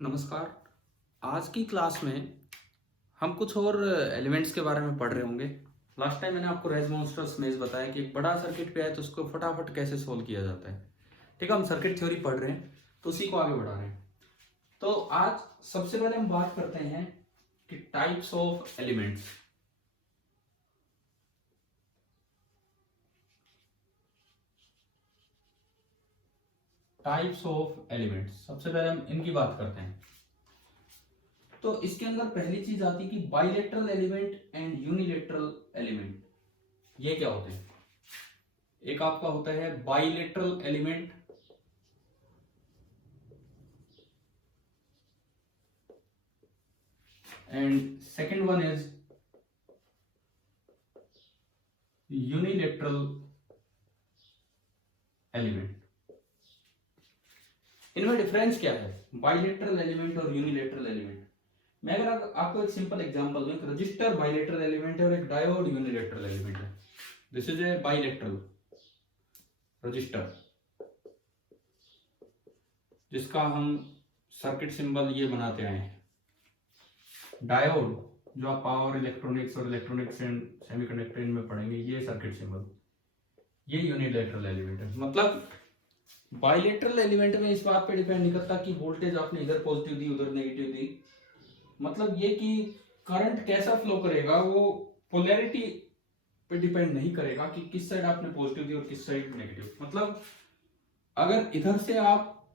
नमस्कार। आज की क्लास में हम कुछ और एलिमेंट्स के बारे में पढ़ रहे होंगे। लास्ट टाइम मैंने आपको रेजोनेंस मेज बताया कि एक बड़ा सर्किट पे है तो उसको फटाफट कैसे सोल्व किया जाता है। ठीक है, हम सर्किट थ्योरी पढ़ रहे हैं तो उसी को आगे बढ़ा रहे हैं। तो आज सबसे पहले हम बात करते हैं कि types of elements. Types of elements सबसे पहले हम इनकी बात करते हैं। तो इसके अंदर पहली चीज आती है कि bilateral element and unilateral element. ये क्या होते हैं? एक आपका होता है bilateral element and second one is unilateral element. इनमें डिफरेंस क्या है बाइलेटरल एलिमेंट और यूनिलेटरल एलिमेंट? मैं अगर आपको एक सिंपल एग्जांपल दूं, एक रजिस्टर बाइलेटरल एलिमेंट है और एक डायोड यूनिलेटरल एलिमेंट है। This is a bilateral register जिसका हम सर्किट सिंबल ये बनाते आए हैं। डायोड जो आप पावर इलेक्ट्रॉनिक्स और इलेक्ट्रॉनिक्स एंड सेमीकंडक्टर में पढ़ेंगे, ये सर्किट सिंबल, ये यूनिलेटरल एलिमेंट है। मतलब बाइलेटरल एलिमेंट में इस बात पे डिपेंड नहीं करता कि वोल्टेज आपने इधर पॉजिटिव दी उधर नेगेटिव दी। मतलब ये कि करंट कैसा फ्लो करेगा वो पोलैरिटी पे डिपेंड नहीं करेगा कि किस साइड आपने पॉजिटिव दी और किस साइड नेगेटिव। मतलब अगर इधर से आप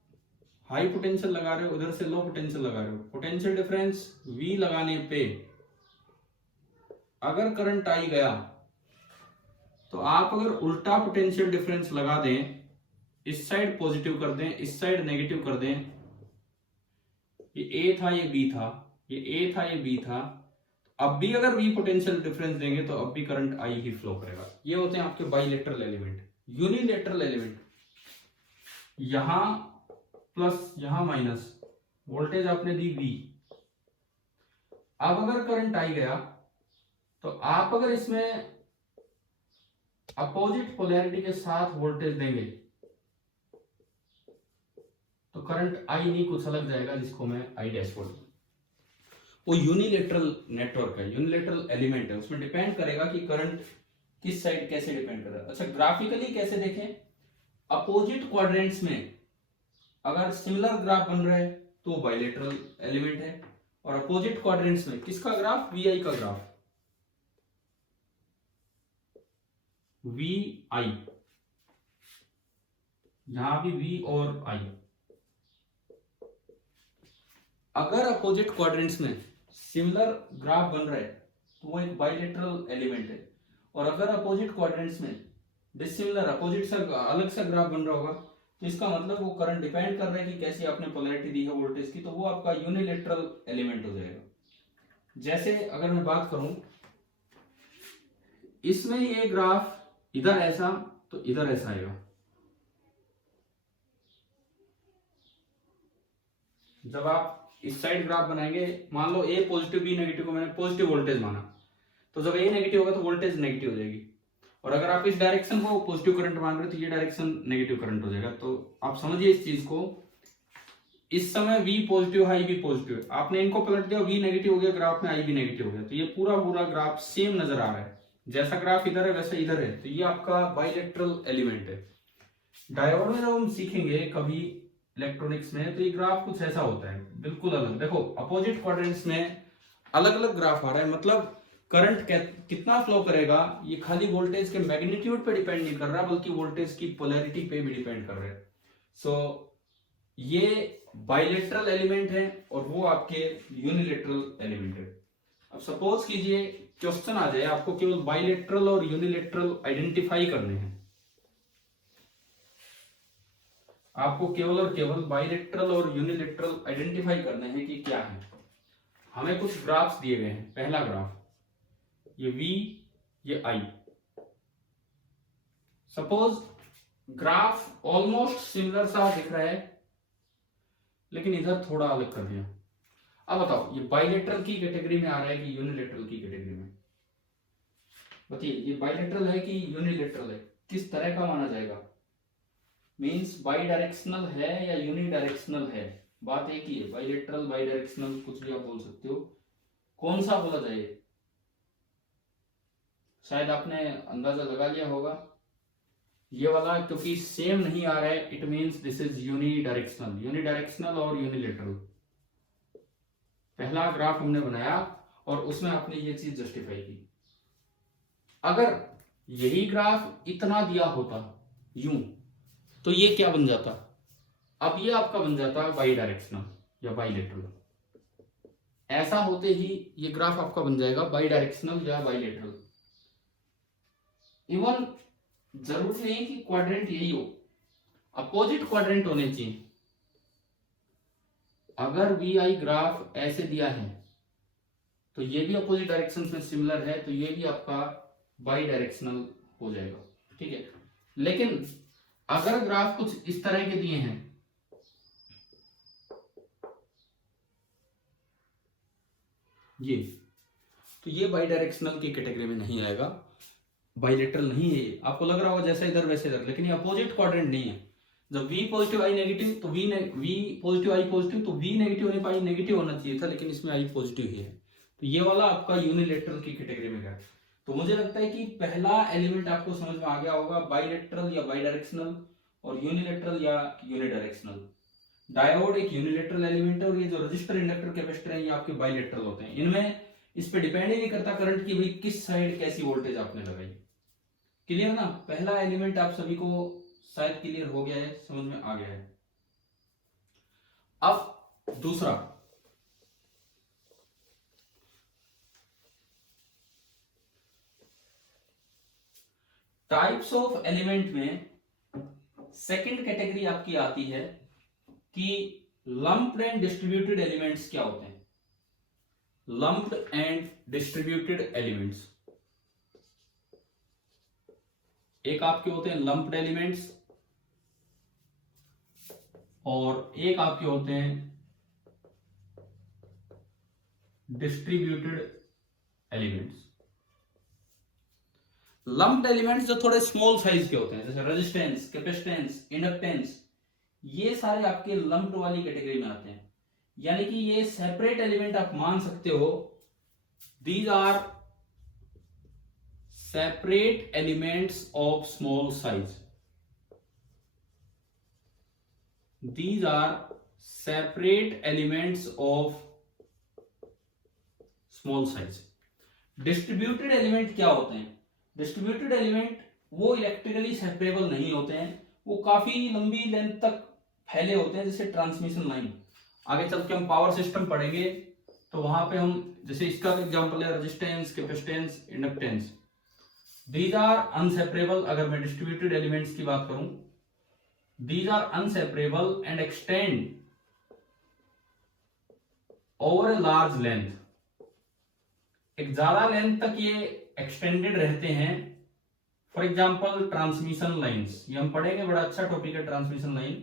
हाई पोटेंशियल लगा रहे हो, उधर से लो पोटेंशियल लगा रहे हो, पोटेंशियल डिफरेंस V लगाने पे अगर करंट आई गया तो आप अगर उल्टा पोटेंशियल डिफरेंस लगा दें, इस साइड पॉजिटिव कर दें इस साइड नेगेटिव कर दें, ये A था ये B था, ये A था ये B था, अब भी अगर V पोटेंशियल डिफरेंस देंगे तो अब भी करंट I ही फ्लो करेगा। ये होते हैं आपके बाइलेटरल एलिमेंट। यूनिलेटरल एलिमेंट, यहां प्लस यहां माइनस, वोल्टेज आपने दी V, अब अगर करंट आई गया तो आप अगर इसमें अपोजिट पोलैरिटी के साथ वोल्टेज देंगे तो करंट I नहीं कुछ अलग जाएगा जिसको मैं I डैश बोलूं। वो यूनिलेटरल नेटवर्क है, यूनिलेटरल एलिमेंट है, उसमें डिपेंड करेगा कि करंट किस साइड कैसे डिपेंड कर रहा है। अच्छा, ग्राफिकली कैसे देखें? अपोजिट क्वाड्रेंट्स में अगर सिमिलर ग्राफ बन रहा है तो बाइलेटरल एलिमेंट है, और अपोजिट क्वाड्रेंट्स में किसका ग्राफ? VI का ग्राफ, VI, यहां भी V और I। अगर अपोजिट क्वाड्रेंट्स में सिमिलर ग्राफ बन रहा है तो वो एक बाइलेटरल एलिमेंट है, और अगर अपोजिट क्वाड्रेंट्स में डिसिमिलर अपोजिट सा अलग सा ग्राफ बन रहा होगा तो इसका मतलब वो करंट डिपेंड कर रहा है कि कैसी आपने पोलैरिटी दी है वोल्टेज की, तो वो आपका यूनिलेटरल एलिमेंट हो जाएगा। जैसे अगर मैं बात करूं, इसमें ये ग्राफ इधर ऐसा तो इधर ऐसा आएगा। जब आप इस साइड ग्राफ बनाएंगे, मान लो A पॉजिटिव B नेगेटिव को मैंने पॉजिटिव वोल्टेज माना, तो जब A नेगेटिव होगा तो वोल्टेज नेगेटिव हो जाएगी, और अगर आप इस डायरेक्शन को पॉजिटिव करंट मान रहे हो तो ये डायरेक्शन नेगेटिव करंट हो जाएगा। तो आप समझिए इस चीज को, इस समय V पॉजिटिव है I भी पॉजिटिव है, आपने इनको पलट दिया, V नेगेटिव हो गया ग्राफ में, I भी नेगेटिव हो गया, तो ये पूरा पूरा ग्राफ सेम नजर आ रहा है। जैसा ग्राफ इधर है वैसा इधर है, तो ये आपका बाइलेटरल एलिमेंट है। डायोड में जब हम सीखेंगे कभी इलेक्ट्रॉनिक्स में तो ये ग्राफ कुछ ऐसा होता है, बिल्कुल अलग। देखो अपोजिट क्वाड्रेंट्स में अलग अलग ग्राफ आ रहा है, मतलब करंट कितना फ्लो करेगा ये खाली वोल्टेज के मैग्नीट्यूड पे डिपेंड नहीं कर रहा, बल्कि वोल्टेज की पोलैरिटी पे भी डिपेंड कर रहा है। सो ये बाइलेटरल एलिमेंट है और वो आपके यूनिलेटरल एलिमेंट है। अब सपोज कीजिए क्वेश्चन आ जाए, आपको केवल बाइलेटरल और यूनिलेटरल आइडेंटिफाई करने हैं, आपको केवल और केवल बाइलेटरल और यूनिलेटरल आइडेंटिफाई करने हैं कि क्या है। हमें कुछ ग्राफ्स दिए गए हैं। पहला ग्राफ ये V, ये I। Suppose graph almost similar सा दिख रहा है लेकिन इधर थोड़ा अलग कर दिया। अब बताओ ये बाइलेटरल की कैटेगरी में आ रहा है कि यूनिलेटरल की कैटेगरी में? बताइए, ये बाइलेटरल है कि यूनिलेटरल है? किस तरह का माना जाएगा? मींस बाई डायरेक्शनल है या यूनी डायरेक्शनल है? बात एक ही है, बाइलेटरल बाई डायरेक्शनल कुछ भी आप बोल सकते हो। कौन सा बोला जाए, शायद आपने अंदाजा लगा लिया होगा। ये वाला क्योंकि सेम नहीं आ रहा है, it means this is unidirectional. Unidirectional और यूनिलेटरल, पहला ग्राफ हमने बनाया और उसमें आपने ये चीज जस्टिफाई की। अगर यही ग्राफ इतना दिया होता यूं, तो ये क्या बन जाता, अब ये आपका बन जाता बाई डायरेक्शनल या बाइलेटरल। ऐसा होते ही ये ग्राफ आपका बन जाएगा बाई डायरेक्शनल या बाइलेटरल। इवन जरूरी नहीं कि क्वाड्रेंट यही हो, अपोजिट क्वाड्रेंट होने चाहिए। अगर वी आई ग्राफ ऐसे दिया है तो ये भी अपोजिट डायरेक्शन में सिमिलर है, तो ये भी आपका बाई डायरेक्शनल हो जाएगा, ठीक है। लेकिन अगर ग्राफ कुछ इस तरह के दिए हैं, ये तो ये बाई डायरेक्शनल की कैटेगरी में नहीं आएगा, बाइलेटरल नहीं है। आपको लग रहा होगा जैसा इधर वैसे इधर, लेकिन ये अपोजिट क्वाड्रेंट नहीं है। जब v पॉजिटिव i नेगेटिव तो v पॉजिटिव i पॉजिटिव, तो v नेगेटिव होने पर i नेगेटिव होना चाहिए था, लेकिन इसमें i पॉजिटिव ही है, तो ये वाला आपका यूनिलेटरल की कैटेगरी में गया। तो मुझे लगता है कि पहला एलिमेंट आपको समझ में आ गया होगा, बाइलेटरल या बाई डायरेक्शनल, और यूनिलेटरल या यूनिडायरेक्शनल। डायोड एक यूनिलेटरल एलिमेंट है, और ये जो रजिस्टर, इंडक्टर, कैपेसिटर है, ये आपके बाइलेटरल होते हैं। इनमें इस पे डिपेंड ही नहीं करता करंट की भाई किस साइड कैसी वोल्टेज आपने लगाई। क्लियर ना, पहला एलिमेंट आप सभी को शायद क्लियर हो गया है, समझ में आ गया है। अब दूसरा, टाइप्स ऑफ एलिमेंट में सेकंड कैटेगरी आपकी आती है कि लंप्ड एंड डिस्ट्रीब्यूटेड एलिमेंट्स क्या होते हैं। लंप्ड एंड डिस्ट्रीब्यूटेड एलिमेंट्स, एक आपके होते हैं लंप्ड एलिमेंट्स और एक आपके होते हैं डिस्ट्रीब्यूटेड एलिमेंट्स। लंप्ड एलिमेंट्स जो थोड़े स्मॉल साइज के होते हैं, जैसे रेजिस्टेंस, कैपेसिटेंस, इंडक्टेंस, ये सारे आपके लंप्ड वाली कैटेगरी में आते हैं। यानी कि ये सेपरेट एलिमेंट आप मान सकते हो, these are separate elements of small size. These are separate elements of small size. Distributed element क्या होते हैं? Distributed element वो इलेक्ट्रिकली सेपरेबल नहीं होते हैं, वो काफी लंबी लेंथ तक फैले होते हैं, जैसे ट्रांसमिशन लाइन। आगे चल के हम पावर सिस्टम पढ़ेंगे तो वहां पे हम, जैसे इसका एग्जांपल है resistance, capacitance, inductance, these are inseparable. अगर मैं डिस्ट्रीब्यूटेड एलिमेंट्स की बात करूं, these are unseparable and extend over a large length. एक ज्यादा लेंथ तक ये एक्सटेंडेड रहते हैं। फॉर एग्जाम्पल ट्रांसमिशन लाइंस, ये हम पढ़ेंगे, बड़ा अच्छा टॉपिक है ट्रांसमिशन लाइन।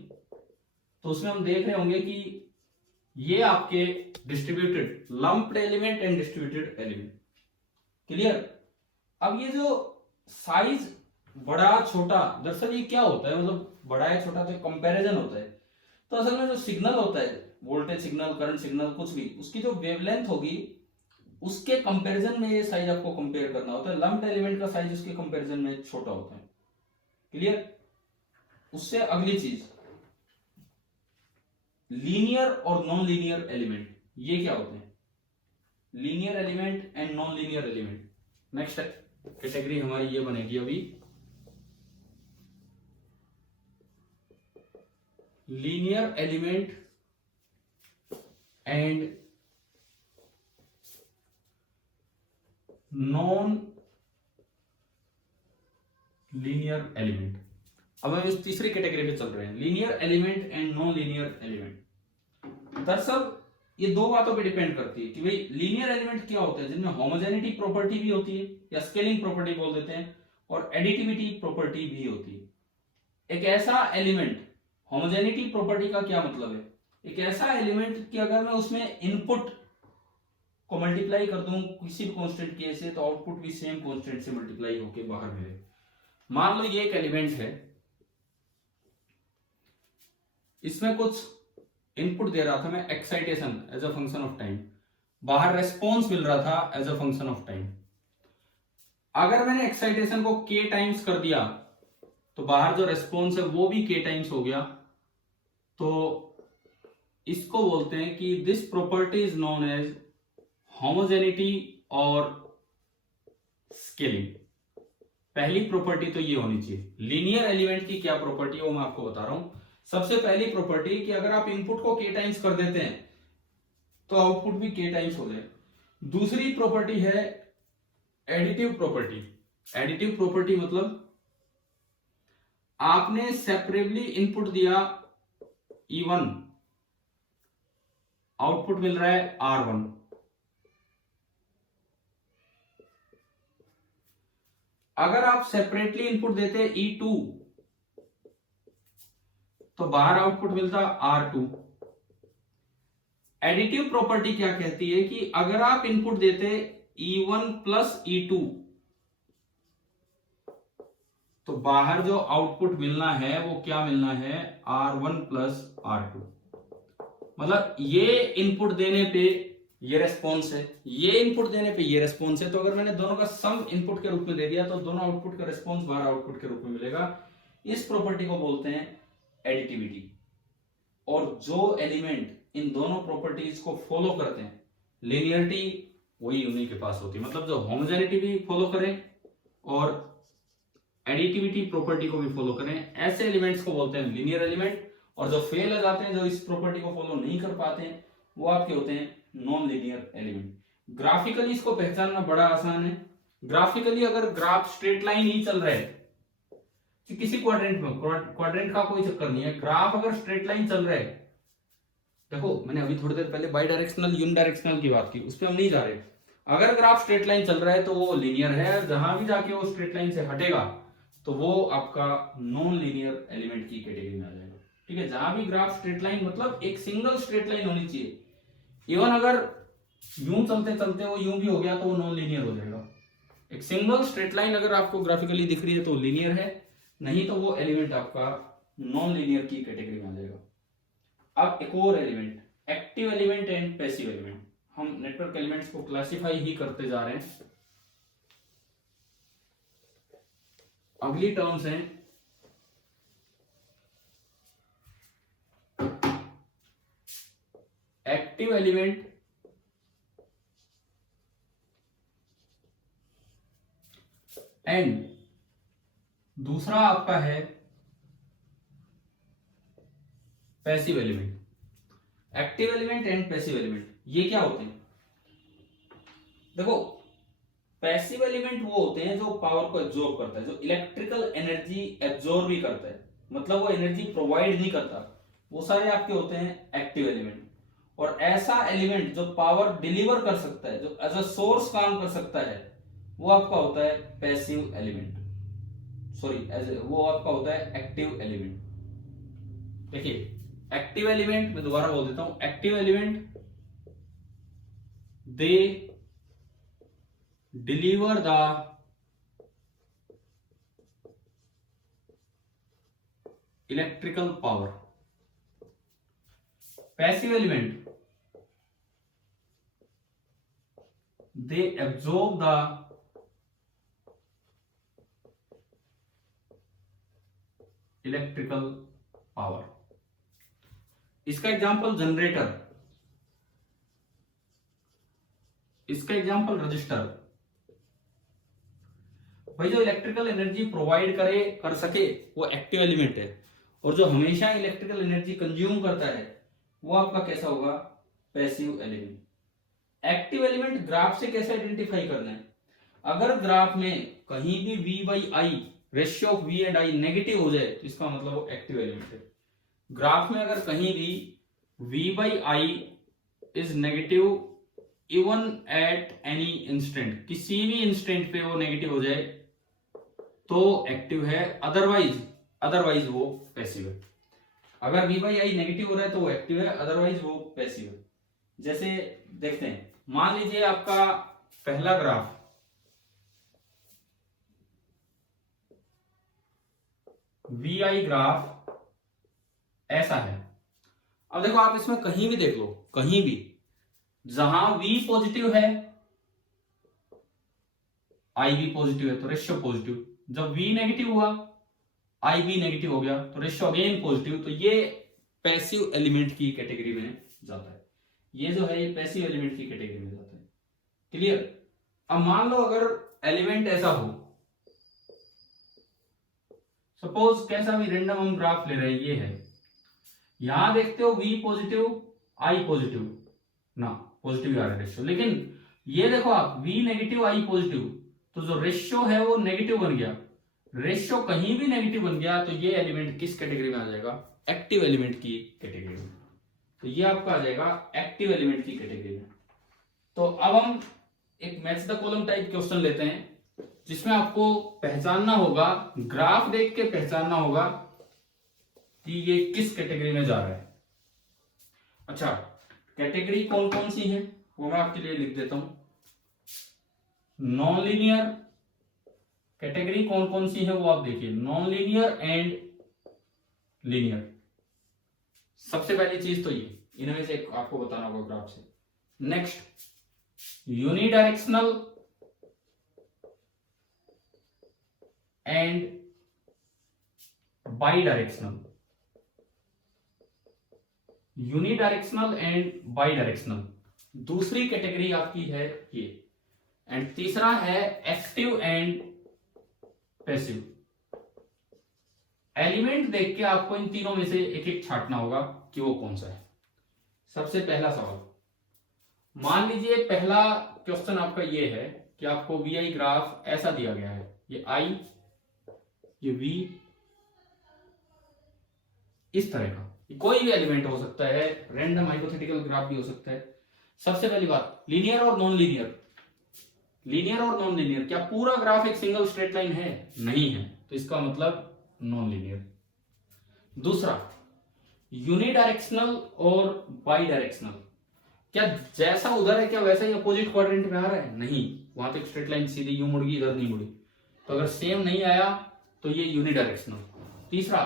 तो उसमें हम देख रहे होंगे कि ये आपके distributed lumped element and distributed element. Clear. अब ये जो साइज बड़ा छोटा, दरअसल ये क्या होता है, मतलब बड़ा है छोटा तो कंपैरिजन होता है। तो असल में जो सिग्नल होता है, वोल्टेज सिग्नल, करंट सिग्नल, कुछ भी, उसकी जो वेवलेंथ होगी उसके कंपैरिजन में ये साइज आपको कंपेयर करना होता है। लंप्ड एलिमेंट का साइज उसके कंपैरिजन में छोटा होता है। क्लियर। उससे अगली चीज, लीनियर और नॉन लीनियर एलिमेंट, ये क्या होते हैं? Linear element and non linear element. Next category हमारी ये बनेगी अभी, linear element and non linear element. अब हम इस तीसरी कैटेगरी पे चल रहे हैं, linear element and non linear element. दरअसल ये दो बातों पे डिपेंड करती है कि भाई लीनियर एलिमेंट क्या होते हैं, जिनमें होमोजेनिटी प्रॉपर्टी भी होती है या स्केलिंग प्रॉपर्टी बोल देते हैं, और एडिटिविटी प्रॉपर्टी भी होती है। एक ऐसा एलिमेंट, होमोजेनिटी प्रॉपर्टी का क्या मतलब है? एक ऐसा एलिमेंट कि अगर मैं उसमें इनपुट को मल्टीप्लाई कर दूं किसी भी कांस्टेंट के से, तो आउटपुट भी सेम कांस्टेंट से मल्टीप्लाई होके बाहर मिले। मान लो ये एक एलिमेंट है, इसमें कुछ इनपुट दे रहा था मैं excitation as a function of time, बाहर रेस्पॉन्स मिल रहा था as a function of time. अगर मैंने एक्साइटेशन को k टाइम्स कर दिया तो बाहर जो रेस्पॉन्स है वो भी k टाइम्स हो गया। तो इसको बोलते हैं कि this property is known as homogeneity और स्केलिंग। पहली प्रॉपर्टी तो ये होनी चाहिए। लीनियर एलिमेंट की क्या प्रॉपर्टी है वो मैं आपको बता रहा हूं। सबसे पहली प्रॉपर्टी कि अगर आप इनपुट को k टाइम्स कर देते हैं तो आउटपुट भी k टाइम्स हो जाए। दूसरी प्रॉपर्टी है एडिटिव प्रॉपर्टी। एडिटिव प्रॉपर्टी मतलब आपने सेपरेटली इनपुट दिया E1, आउटपुट मिल रहा है R1। अगर आप सेपरेटली इनपुट देते E2 तो बाहर आउटपुट मिलता R2। एडिटिव प्रॉपर्टी क्या कहती है कि अगर आप इनपुट देते E1 प्लस E2 तो बाहर जो आउटपुट मिलना है वो क्या मिलना है, R1 प्लस R2। मतलब ये इनपुट देने पे ये रेस्पॉन्स है, ये इनपुट देने पे ये रेस्पॉन्स है। तो अगर मैंने दोनों का सम इनपुट के रूप में दे दिया तो दोनों आउटपुट का रेस्पॉन्स बाहर आउटपुट के रूप में मिलेगा। इस प्रॉपर्टी को बोलते हैं एडिटिविटी। और जो एलिमेंट इन दोनों प्रॉपर्टीज को फॉलो करते हैं, लिनियरिटी वही उन्हीं के पास होती है। मतलब जो होमोजेनिटी भी फॉलो करें और एडिटिविटी प्रॉपर्टी को भी फॉलो करें, ऐसे एलिमेंट्स को बोलते हैं लिनियर एलिमेंट। और जो फेल हो जाते हैं, जो इस प्रॉपर्टी को फॉलो नहीं कर पाते हैं, वो आपके होते हैं नॉन लिनियर एलिमेंट। ग्राफिकली इसको पहचानना बड़ा आसान है। ग्राफिकली अगर ग्राफ स्ट्रेट लाइन ही चल रहा है किसी क्वाड्रेंट में, क्वाड्रेंट का कोई चक्कर नहीं है, ग्राफ अगर स्ट्रेट लाइन चल रहा है, देखो मैंने अभी थोड़ी देर पहले बाई डायरेक्शनल यूनिडायरेक्शनल की बात की, उस पर हम नहीं जा रहे। अगर ग्राफ स्ट्रेट लाइन चल रहा है तो वो लीनियर है, जहां भी जाके वो स्ट्रेट लाइन से हटेगा तो वो आपका नॉन लीनियर एलिमेंट की कैटेगरी में आ जाएगा। ठीक है, जहां भी ग्राफ स्ट्रेट लाइन मतलब एक सिंगल स्ट्रेट लाइन होनी चाहिए। इवन अगर यूं चलते चलते वो यूं भी हो गया तो वो नॉन लीनियर हो जाएगा। एक सिंगल स्ट्रेट लाइन अगर आपको ग्राफिकली दिख रही है तो लीनियर है, नहीं तो वो एलिमेंट आपका नॉन लीनियर की कैटेगरी में आ जाएगा। अब एक और element, active element and passive element. हम नेटवर्क एलिमेंट्स को क्लासिफाई ही करते जा रहे हैं। अगली टर्म्स हैं एक्टिव एलिमेंट एंड दूसरा आपका है passive element. Active element and passive element ये क्या होते हैं? देखो, पैसिव एलिमेंट वो होते हैं जो पावर को एब्जॉर्ब करता है, जो इलेक्ट्रिकल एनर्जी एब्जॉर्ब भी करता है, मतलब वो एनर्जी प्रोवाइड नहीं करता, वो सारे आपके होते हैं एक्टिव एलिमेंट। और ऐसा एलिमेंट जो पावर डिलीवर कर सकता है, जो एज अ सोर्स काम कर सकता है, वो आपका होता है पैसिव एलिमेंट। सॉरी, वो आपका होता है एक्टिव एलिमेंट। देखिए, एक्टिव एलिमेंट मैं दोबारा बोल देता हूं, active element they deliver the electrical power. Passive element they absorb the electrical power। इसका एग्जांपल जनरेटर, इसका एग्जांपल रजिस्टर। भाई जो इलेक्ट्रिकल एनर्जी प्रोवाइड कर सके वो एक्टिव एलिमेंट है, और जो हमेशा इलेक्ट्रिकल एनर्जी कंज्यूम करता है वो आपका कैसा होगा, passive element. Active element graph से कैसे आइडेंटिफाई करना है? अगर ग्राफ में कहीं भी V by I, ratio of V and I negative हो जाए तो इसका मतलब वो एक्टिव एलिमेंट है। ग्राफ में अगर कहीं भी V by I is negative even at any instant, किसी भी इंस्टेंट पे वो नेगेटिव हो जाए तो एक्टिव है, अदरवाइज वो पैसिव है। अगर V बाई आई नेगेटिव हो रहा है तो वो एक्टिव है, अदरवाइज वो पैसिव है। जैसे देखते हैं, मान लीजिए आपका पहला ग्राफ VI ग्राफ ऐसा है। अब देखो आप इसमें कहीं भी देख लो, कहीं भी जहां V पॉजिटिव है IV पॉजिटिव है तो रेशियो पॉजिटिव, जब V नेगेटिव हुआ IV नेगेटिव हो गया तो रेशियो अगेन पॉजिटिव। तो ये पैसिव एलिमेंट की कैटेगरी में जाता है, ये जो है ये पैसिव एलिमेंट की कैटेगरी में जाता है। क्लियर। अब मान लो अगर एलिमेंट ऐसा हो, सपोज कैसा भी रेंडम हम ग्राफ ले रहे हैं, ये है, यहां देखते हो V पॉजिटिव I पॉजिटिव ना, पॉजिटिव आ रहा है रेशियो, लेकिन ये देखो आप V नेगेटिव I पॉजिटिव, तो जो रेशियो है वो नेगेटिव बन गया, रेशियो कहीं भी नेगेटिव बन गया तो ये एलिमेंट किस कैटेगरी में आ जाएगा? एक्टिव एलिमेंट की कैटेगरी में। तो ये आपका आ जाएगा एक्टिव एलिमेंट की कैटेगरी में। तो अब हम एक match the column type question लेते हैं जिसमें आपको पहचानना होगा, ग्राफ देख के पहचानना होगा कि ये किस कैटेगरी में जा रहा है। अच्छा, कैटेगरी कौन कौन सी है वो मैं आपके लिए लिख देता हूं। नॉन लीनियर कैटेगरी कौन कौन सी है वो आप देखिए, नॉन लीनियर एंड लीनियर। सबसे पहली चीज तो ये, इनमें से एक आपको बताना होगा ग्राफ से। Next unidirectional and by directional, unidirectional and by directional दूसरी कैटेगरी आपकी है ये। एंड तीसरा है एक्टिव एंड पैसिव। एलिमेंट देख के आपको इन तीनों में से एक एक छांटना होगा कि वो कौन सा है। सबसे पहला सवाल, मान लीजिए पहला क्वेश्चन आपका ये है कि आपको VI ग्राफ ऐसा दिया गया है, ये I ये V इस तरह का, कोई भी एलिमेंट हो सकता है, रैंडम हाइपोथेटिकल ग्राफ भी हो सकता है। सबसे पहली बात, लीनियर और नॉन लीनियर, लीनियर और नॉन लीनियर, क्या पूरा ग्राफ एक सिंगल स्ट्रेट लाइन है? नहीं है, तो इसका मतलब नॉन लीनियर। दूसरा, यूनिडायरेक्शनल और बाई डायरेक्शनल, क्या जैसा उधर है क्या वैसा ही अपोजिट क्वाड्रेंट में आ रहा है? नहीं, वहां पे एक स्ट्रेट लाइन सीधी यूं मुड़ गई, इधर नहीं मुड़ी, तो अगर सेम नहीं आया तो ये यूनिडायरेक्शनल। तीसरा,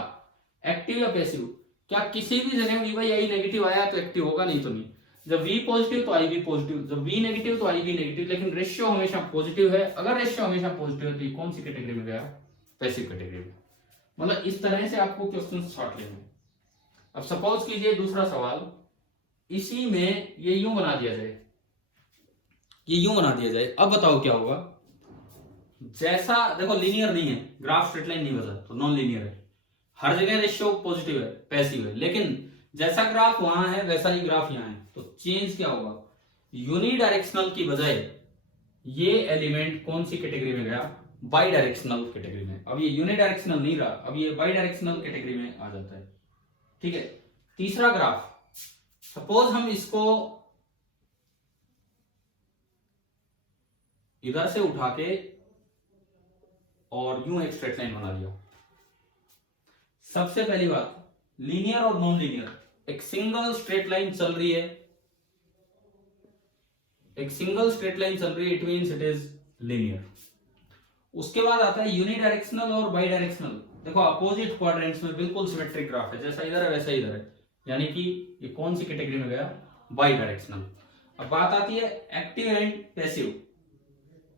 एक्टिव या पैसिव, क्या किसी भी जगह VI नेगेटिव आया तो एक्टिव होगा, नहीं तो नहीं। जब V पॉजिटिव तो IV पॉजिटिव, जब V नेगेटिव तो IV नेगेटिव, लेकिन रेशियो हमेशा पॉजिटिव है। अगर रेशियो हमेशा पॉजिटिव है तो ये कौन सी कैटेगरी में गया? पैसिव कैटेगरी में। मतलब इस तरह से आपको क्वेश्चन छांट लेने। अब सपोज कीजिए दूसरा सवाल, इसी में ये यूं बना दिया जाए, ये यूं बना दिया जाए, अब बताओ क्या होगा? जैसा देखो लीनियर नहीं है ग्राफ, स्ट्रेट लाइन नहीं बचा तो नॉन लीनियर है, हर जगह रेशियो पॉजिटिव है, पैसिव है, लेकिन जैसा ग्राफ वहां है वैसा ही ग्राफ यहां है, तो चेंज क्या होगा? यूनिडायरेक्शनल की बजाय ये एलिमेंट कौन सी कैटेगरी में गया? बाई डायरेक्शनल कैटेगरी में। अब ये यूनिडायरेक्शनल नहीं रहा, अब ये बाई डायरेक्शनल कैटेगरी में आ जाता है। ठीक है। तीसरा ग्राफ, सपोज हम इसको इधर से उठा के और यूं एक स्ट्रेट लाइन बना लिया। सबसे पहली बात, लीनियर और नॉन लीनियर, एक सिंगल स्ट्रेट लाइन चल रही है, एक सिंगल स्ट्रेट लाइन चल रही है, it means it is linear. उसके बाद आता है यूनिडायरेक्शनल और बाई डायरेक्शनल। देखो अपोजिट क्वाड्रेंट्स में बिल्कुल सिमेट्रिक ग्राफ है, जैसा इधर है वैसा इधर है, यानी कि ये कौन सी कैटेगरी में गया? By directional. अब बात आती है active and passive.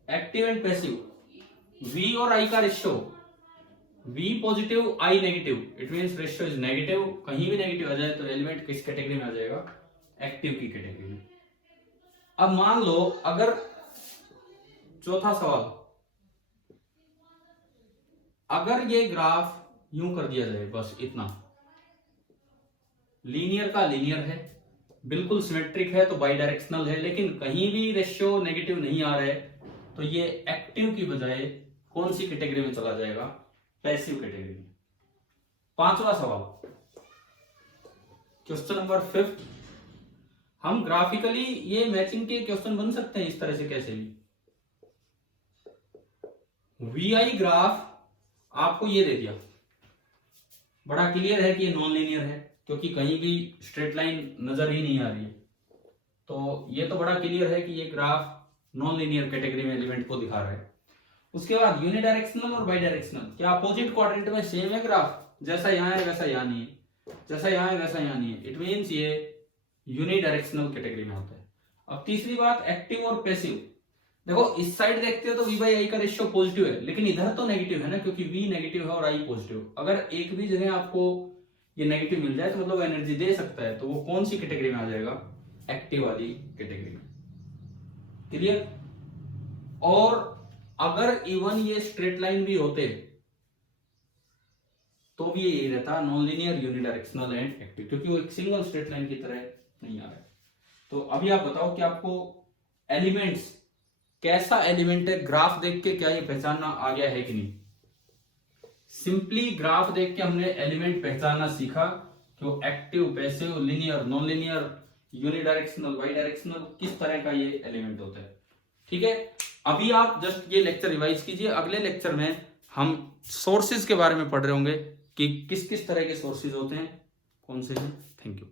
Active and passive, V और I का ratio, V positive I negative, it means ratio is negative, कहीं भी नेगेटिव आ जाए तो एलिमेंट किस कैटेगरी में आ जाएगा? एक्टिव की कैटेगरी में। अब मान लो अगर चौथा सवाल, अगर ये ग्राफ यूं कर दिया जाए, बस इतना, लीनियर का लीनियर है, बिल्कुल सिमेट्रिक है तो बाई डायरेक्शनल है, लेकिन कहीं भी रेशियो नेगेटिव नहीं आ रहा है, तो ये एक्टिव की बजाय कौन सी कैटेगरी में चला जाएगा? पैसिव कैटेगरी में। पांचवा सवाल, क्वेश्चन नंबर 5, हम ग्राफिकली ये मैचिंग के क्वेश्चन बन सकते हैं इस तरह से, कैसे भी। VI ग्राफ आपको ये दे दिया, बड़ा क्लियर है कि ये नॉन लीनियर है क्योंकि कहीं भी स्ट्रेट लाइन नजर ही नहीं आ रही है, तो ये तो बड़ा क्लियर है कि ये ग्राफ नॉन लीनियर कैटेगरी में एलिमेंट को दिखा रहा है। उसके बाद यूनिडायरेक्शनल और बाई डायरेक्शनल, क्या अपोजिट क्वाड्रेंट में सेम है ग्राफ, जैसा यहां है वैसा यहां नहीं है? जैसा यहाँ है वैसा यहाँ नहीं है, इट मीन्स ये यूनिडायरेक्शनल कैटेगरी में होता है। अब तीसरी बात, एक्टिव और पैसिव। देखो इस साइड देखते हो तो V बाई आई का रेशियो पॉजिटिव है, लेकिन इधर तो नेगेटिव है ना, क्योंकि V नेगेटिव है और I पॉजिटिव। अगर एक भी जगह आपको ये नेगेटिव मिल जाए तो मतलब एनर्जी दे सकता है, तो वो कौन सी कैटेगरी में आ जाएगा, एक्टिव वाली कैटेगरी में। क्लियर। और अगर इवन ये स्ट्रेट लाइन भी होते तो भी यही रहता, non linear, unidirectional and active, क्योंकि वो एक सिंगल स्ट्रेट लाइन की तरह नहीं आ रहा है। तो अभी आप बताओ कि आपको एलिमेंट्स, कैसा एलिमेंट है, ग्राफ देख के क्या ये पहचानना आ गया है कि नहीं। सिंपली ग्राफ देख के हमने एलिमेंट पहचानना सीखा कि वो active, passive, linear, non linear, unidirectional, by directional, किस तरह का ये एलिमेंट होता है। ठीक है, अभी आप जस्ट ये लेक्चर रिवाइज कीजिए। अगले लेक्चर में हम सोर्सेज के बारे में पढ़ रहे होंगे कि किस किस तरह के सोर्सेज होते हैं, कौन से हैं। Thank you.